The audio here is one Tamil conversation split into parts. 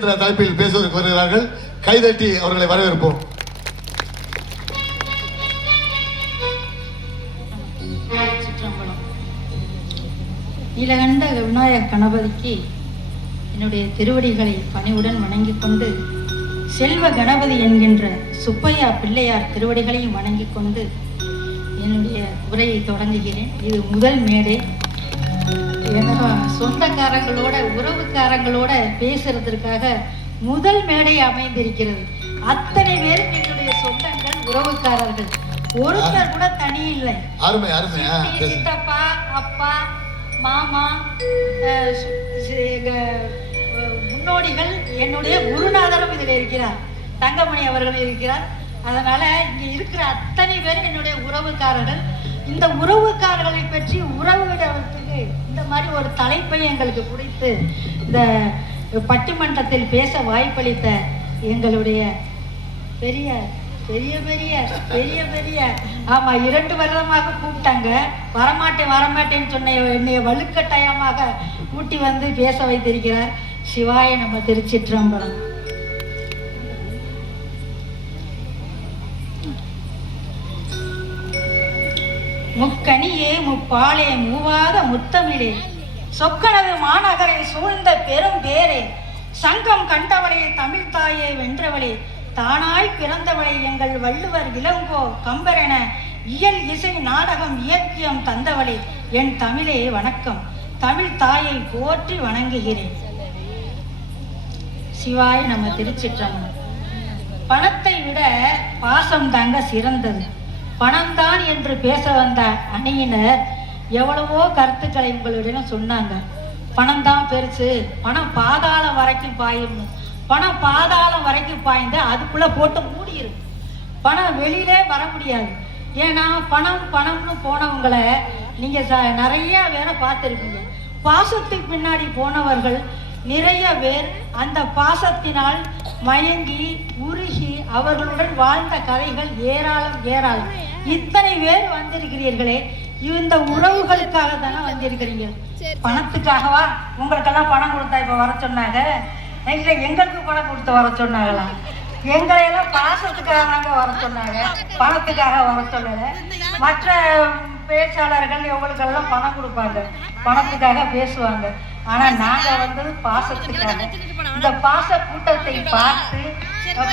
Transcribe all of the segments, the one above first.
என்ற தலைப்பில் பேசுவதற்கு வருகிறார்கள். கைதட்டி அவர்களை வரவேற்போம். நீலகண்ட விநாயகர் கணபதிக்கு என்னுடைய திருவடிகளை பணிவுடன் வணங்கிக் கொண்டு, செல்வ கணபதி என்கின்ற சுப்பையா பிள்ளையார் திருவடிகளையும் வணங்கிக் கொண்டு என்னுடைய உரையை தொடங்குகிறேன். இது முதல் மேடை. சொந்தக்காரங்களோட உறவுக்காரங்களோட பேசுறதுக்காக முதல் மேடை அமைந்திருக்கிறது. அத்தனை பேரும் என்னுடைய சொந்தங்கள், உறவுக்காரர்கள். ஒருத்தர் கூட தனி இல்லை. சித்தப்பா, அப்பா, மாமா, முன்னோடிகள், என்னுடைய குருநாதரும் இதில் இருக்கிறார், தங்கமணி அவர்கள் இருக்கிறார். அதனால இங்க இருக்கிற அத்தனை பேரும் என்னுடைய உறவுக்காரர்கள். இந்த உறவுக்காரர்களை பற்றி உறவுகளுக்கு இந்த மாதிரி ஒரு தலைப்பை எங்களுக்கு பிடித்து இந்த பட்டிமன்றத்தில் பேச வாய்ப்பளித்த எங்களுடைய பெரிய பெரிய பெரிய பெரிய பெரிய ஆமா 2 வருடமாக கூப்பிட்டாங்க. வரமாட்டேன்னு சொன்ன என்னைய வலுக்கட்டாயமாக கூட்டி வந்து பேச வைத்திருக்கிறார். சிவாய நம்ம திருச்சிற்றம்பலம். முக்கனியே முப்பாலே மூவாத முத்தமிழே, சொக்கனது மாநகரை சூழ்ந்த பெரும் பேரே, சங்கம் கண்டவளே, தமிழ் தாயே வென்றவளே, தானாய் பிறந்தவளை, எங்கள் வள்ளுவர் இளங்கோ கம்பரென இயல் இசை நாடகம் இயக்கியம் தந்தவளே, என் தமிழே வணக்கம். தமிழ் தாயை போற்றி வணங்குகிறேன். சிவாய் நம்ம திருச்சிற்றம்பலம். பணத்தை விட பாசம் தாங்க சிறந்தது. பணம்தான் என்று பேச வந்த அணியினர் எவ்வளவோ கருத்துக்களை உங்களிடம் சொன்னாங்க. பணம் தான் பெருசு, பணம் பாதாளம் வரைக்கும் பாயும், பணம் பாதாளம் வரைக்கும் பாய்ந்து அதுக்குள்ள போட்டு மூடியிருக்கு. பணம் வெளியிலே வர முடியாது. ஏன்னா பணம்னு போனவங்களை நீங்க நிறைய பேரை பார்த்துருக்கீங்க. பாசத்துக்கு பின்னாடி போனவர்கள் நிறைய பேர் அந்த பாசத்தினால் மயங்கி உருகி அவர்களுடன் வாழ்ந்த கதைகள் ஏராளம். இத்தனை பேர் வந்திருக்கிறீர்களே, இந்த உறவுகளுக்காக தானே வந்திருக்கிறீங்க. பணத்துக்காகவா? உங்களுக்கெல்லாம் பணம் கொடுத்தா இப்ப வர சொன்னாங்க? இல்லை, எங்களுக்கு பணம் கொடுத்து வர சொன்னாங்களா? எங்களையெல்லாம் பாசத்துக்காக வர சொன்னாங்க, பணத்துக்காக வர சொல்லல. மற்ற பேச்சாளர்கள் எங்களுக்கெல்லாம் பணம் கொடுப்பாங்க, பணத்துக்காக பேசுவாங்க. ஆனா நாங்க வந்தது பாசத்துக்காக. இந்த பாச கூட்டத்தை பார்த்து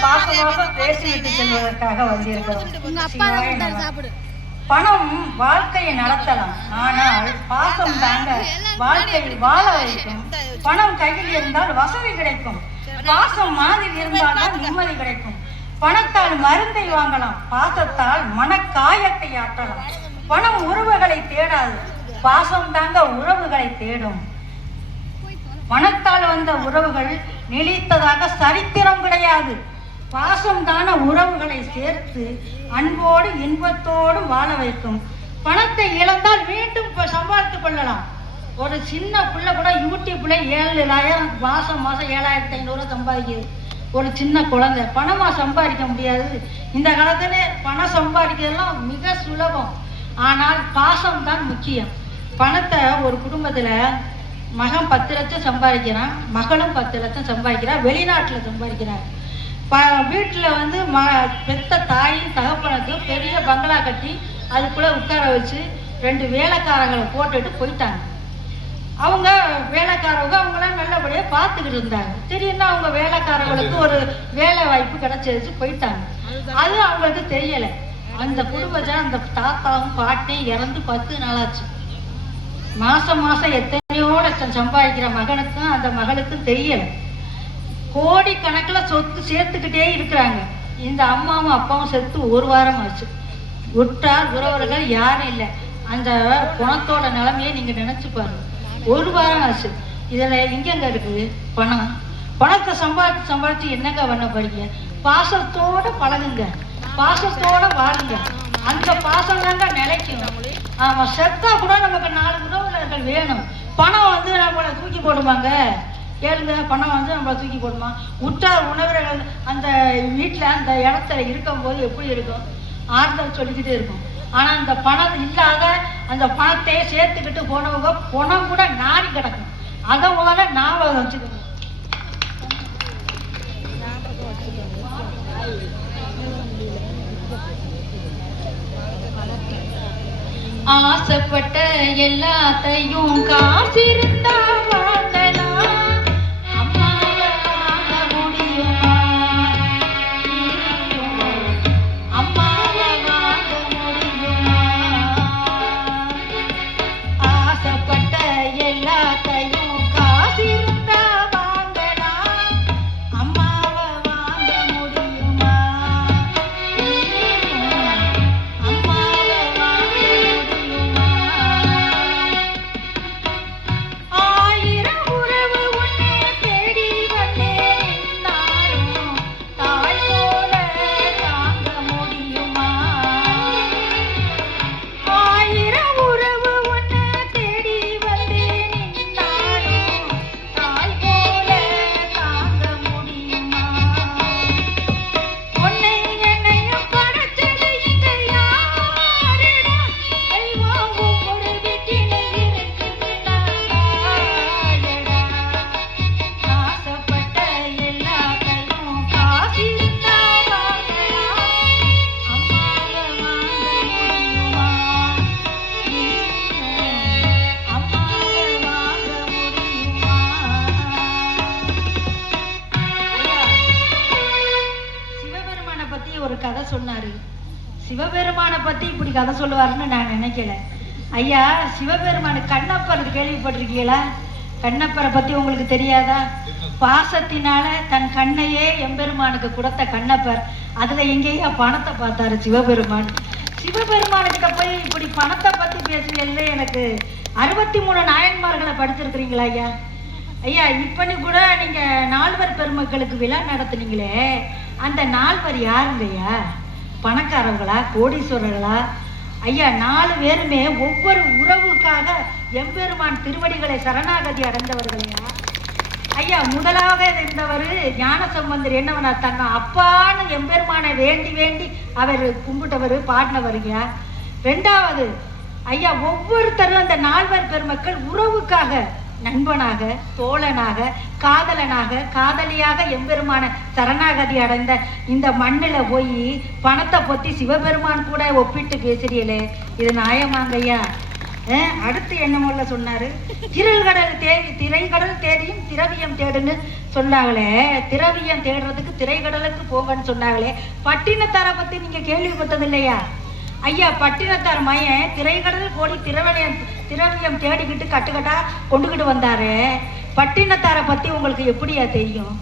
பாசமாக பேசிவிட்டு செல்வதற்காக வந்திருக்கிறோம். பணம் வாழ்க்கையை நடத்தலாம், ஆனால் பாசம் தாங்க வாழ்க்கையில் வாழ வைக்கும். பணம் கையில் இருந்தால் வசதி கிடைக்கும், பாசம் மாதிரி இருந்தால்தான் நிம்மதி கிடைக்கும். பணத்தால் மருந்தை வாங்கலாம், பாசத்தால் மனக்காயத்தை ஆற்றலாம். பணம் உறவுகளை தேடாது, பாசம் தாங்க உறவுகளை தேடும். பணத்தால் வந்த உறவுகள் நிலைத்ததாக சரித்திரம் கிடையாது. பாசம் தான உறவுகளை சேர்த்து அன்போடு இன்பத்தோடு வாழ வைக்கும். பணத்தை இழந்தால் மீண்டும் சம்பாதித்துக் கொள்ளலாம். ஒரு சின்ன பிள்ளை கூட யூடியூப்ல 7,000 மாசம் 7,500 சம்பாதிக்குது. ஒரு சின்ன குழந்தை பணமா சம்பாதிக்க முடியாது. இந்த காலத்துல பணம் சம்பாதிக்கிறதுலாம் மிக சுலபம். ஆனால் பாசம் தான் முக்கியம். பணத்தை ஒரு குடும்பத்துல மகன் 10 லட்சம் சம்பாதிக்கிறான், மகளும் 10 லட்சம் சம்பாதிக்கிறான், வெளிநாட்டுல சம்பாதிக்கிறான். வீட்டுல வந்து பெத்த தாயும் தகப்பனுக்கு பெரிய பங்களா கட்டி அதுக்குள்ள உட்கார வச்சு 2 வேலைக்காரங்களை போட்டுட்டு போயிட்டாங்க. அவங்க வேலைக்காரவங்க அவங்களாம் நல்லபடியா பார்த்துக்கிட்டு இருந்தாங்க. திடீர்னு அவங்க வேலைக்காரங்களுக்கு ஒரு வேலை வாய்ப்பு கிடைச்சிருச்சு, போயிட்டாங்க. அது அவங்களுக்கு தெரியல. அந்த குடும்பத்தை அந்த தாத்தாவும் பாட்டையும் இறந்து 10 நாளாச்சு. மாசம் எத்தனையோ லட்சம் சம்பாதிக்கிற மகனுக்கும் அந்த மகளுக்கும் தெரியல. கோடி கணக்கில் சொத்து சேர்த்துக்கிட்டே இருக்கிறாங்க. இந்த அம்மாவும் அப்பாவும் செத்து 1 வாரம் ஆச்சு. உற்றார் உறவர்கள் யாரும் இல்லை. அந்த பணத்தோட நிலைமையை நீங்க நினைச்சு பாருங்க. 1 வாரம் ஆச்சு. இதுல எங்கெங்க இருக்குது பணம்? பணத்தை சம்பாதிச்சு என்னங்க பண்ண போறீங்க? பாசத்தோட பழகுங்க, பாசத்தோட வாழுங்க. அந்த பாசம் தாங்க நிலைக்கும். ஆமா, செத்தா கூட நமக்கு 4 உறவுகள் வேணும். பணம் வந்து நம்மளை தூக்கி போடுவாங்க. கேளுங்க, பணம் வந்து நம்மளை தூக்கி போடுமா? உற்றார் உணவர்கள் அந்த வீட்டில் அந்த இடத்துல இருக்கும்போது எப்படி இருக்கும்? ஆறுதல் சொல்லிக்கிட்டே இருக்கும். ஆனா அந்த பணம் இல்லாத அந்த பணத்தையே சேர்த்துக்கிட்டு போனவங்க பணம் கூட நாடி கிடக்கும். அதை முதல்ல ஞாபகம் வச்சுக்கணும். ஆசைப்பட்ட எல்லாத்தையும் காசிருந்தா வாங்கலாம், அம்மாவை வாங்க முடியுமா? அம்மாவை வாங்க முடியுமா? ஆசைப்பட்ட எல்லாத்தையும் காசிருந்தா வாங்கலாம், அம்மாவை வாங்க முடியுமா? அம்மாவை வாங்க முடியுமா? ஆயிரம் உறவு உன்னை தேடி வந்தேன் நானும், தாய் போல தாங்க முடியுமா? ஆயிரம் உறவு உன்னை தேடி வந்தேன் நானும், தாய் போல தாங்க முடியுமா? உன்னை என்னையும் படைச்சது இங்க யாருடா? தெய்வம் ஒவ்வொரு வீட்டிலும் இருக்குதுடா தாயடா. ஆசைப்பட்ட எல்லாத்தையும் காசிருந்தா வாங்கலாம், அம்மாவை வாங்க முடியுமா? அம்மாவை வாங்க முடியுமா? சிவபெருமானை பத்தி ஒரு கதை சொன்னாரு. சிவபெருமானை பத்தி இப்படி கதை சொல்லுவாருன்னு நான் நினைக்கல. ஐயா, சிவபெருமானு கண்ணப்பர் கேள்விப்பட்டிருக்கீங்களா? கண்ணப்பரை பத்தி உங்களுக்கு தெரியாதா? பாசத்தினால தன் கண்ணையே எம்பெருமானுக்கு கொடுத்த கண்ணப்பர், அதுல எங்கேயா பணத்தை பார்த்தாரு சிவபெருமான். சிவபெருமானுக்கிட்ட போய் இப்படி பணத்தை பத்தி பேசுறீங்கல்ல, எனக்கு 63 நாயன்மார்களை படிச்சிருக்கிறீங்களா ஐயா? ஐயா, இப்பன்னு கூட நீங்க நால்வர் பெருமக்களுக்கு விழா நடத்துனீங்களே, அந்த நால்வர் யாருங்கய்யா? பணக்காரவங்களா, கோடீஸ்வரர்களா? ஐயா, 4 பேருமே ஒவ்வொரு உறவுக்காக எம்பெருமான் திருவடிகளை சரணாகதி அடைந்தவர்களையா? ஐயா, முதலாக இருந்தவர் ஞானசம்பந்தர் என்னவனா, தன்னை அப்பான்னு எம்பெருமானை வேண்டி வேண்டி அவர் கும்பிட்டவர், பாடினவருங்கயா. 2வது ஐயா, ஒவ்வொருத்தரும் அந்த நால்வர் பெருமக்கள் உறவுக்காக, நண்பனாக, தோழனாக, காதலனாக, காதலியாக எம்பெருமான சரணாகதி அடைந்த இந்த மண்ணில் போய் பணத்தை பற்றி சிவபெருமான் கூட ஒப்பிட்டு பேசுறீங்களே, இது நியாயமாங்கய்யா? அடுத்து என்னமோல சொன்னாரு, திரைக்கடல் தேடியும் திரவியம் தேடுன்னு சொன்னாங்களே, திரவியம் தேடுறதுக்கு திரைக்கடலுக்கு போங்கன்னு சொன்னாங்களே, பட்டினத்தாரை பத்தி நீங்க கேள்விப்பட்டது இல்லையா? ஐயா, பட்டினத்தார் மையன் திரைக்கடல் கோடி திரவியம் தேடிக்கிட்டு கட்டுக்கட்டா கொண்டுகிட்டு வந்தாரு. பட்டினத்தாரை பத்தி உங்களுக்கு எப்படியா தெரியும்?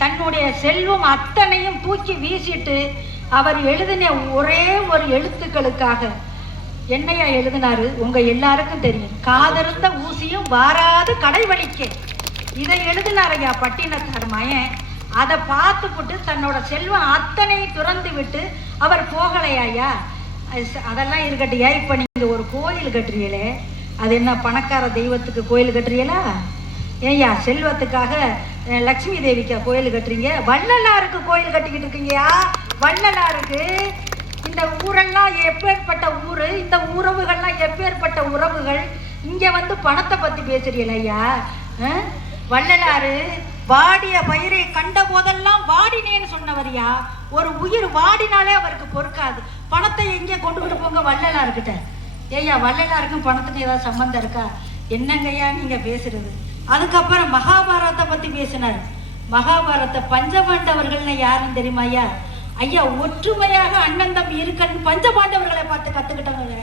தன்னுடைய செல்வம் அத்தனையும் தூக்கி வீசிட்டு அவர் எழுதின ஒரே ஒரு எழுத்துக்களுக்காக என்னையா எழுதினாரு? உங்க எல்லாருக்கும் தெரியும். காதருந்த ஊசியும் வாராது கடைவழிக்க, இதை எழுதினார் ஐயா பட்டினத்தார் மயன். அதை பார்த்துப்புட்டு தன்னோட செல்வம் அத்தனையும் துறந்து விட்டு அவர் போகலையா? அதெல்லாம் இருக்கட்டியா? இப்ப நீங்க ஒரு கோயில் கட்டுறீங்களே, அது என்ன பணக்கார தெய்வத்துக்கு கோயில் கட்டுறீங்களா? ஏய்யா, செல்வத்துக்காக லட்சுமி தேவிக்கா கோயில் கட்டுறீங்க? வள்ளலாருக்கு கோயில் கட்டிக்கிட்டு இருக்கீங்கயா? வள்ளலாருக்கு. இந்த ஊரெல்லாம் எப்பேற்பட்ட ஊரு, இந்த உறவுகள்லாம் எப்பேற்பட்ட உறவுகள். இங்க வந்து பணத்தை பத்தி பேசுறீங்களா ஐயா? வள்ளலாரு வாடிய பயிரை கண்ட போதெல்லாம் வாடினேன்னு சொன்னவரியா? ஒரு உயிர் வாடினாலே அவருக்கு பொறுக்காது. பணத்தை எங்கே கொண்டுகிட்டு போங்க வள்ளலாருக்கிட்ட. ஏய்யா, வள்ளலாருக்கும் பணத்துக்கு ஏதாவது சம்பந்தம் இருக்கா? என்னங்கய்யா நீங்க பேசுறது? அதுக்கப்புறம் மகாபாரதத்தை பத்தி பேசினார். மகாபாரத பஞ்சபாண்டவர்கள்னு யாருன்னு தெரியுமா ஐயா? ஐயா, ஒற்றுமையாக அண்ணன் தம்பி இருக்கன்னு பஞ்சபாண்டவர்களை பார்த்து கத்துக்கிட்டவங்க.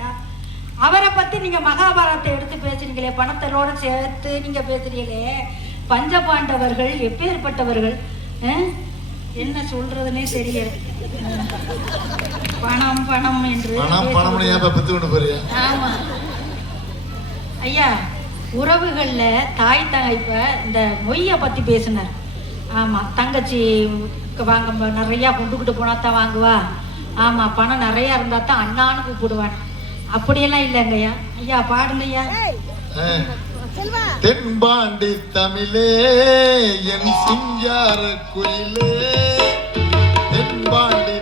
அவரை பத்தி நீங்க மகாபாரதத்தை எடுத்து பேசுறீங்களே, பணத்தோட சேர்த்து நீங்க பேசுறீங்களே. பஞ்சபாண்டவர்கள் எப்பேற்பட்டவர்கள்? என்ன சொல்றதுன்னே தெரியல. பணம் பணம் என்று ஆமா ஐயா. உறவுகள்ல தாய் தகைப்ப இந்த மொய்ய பத்தி பேசினார். ஆமா, தங்கச்சி வாங்க நிறைய கொண்டுகிட்டு போனா தான் வாங்குவா. ஆமா, பணம் நிறைய இருந்தா தான் அண்ணான்னு கூப்பிடுவான். அப்படியெல்லாம் இல்லைங்கய்யா. ஐயா பாடுங்கய்யா. தென்பாண்டி தமிழே என் சிங்கார குயிலே, தென்பாண்டி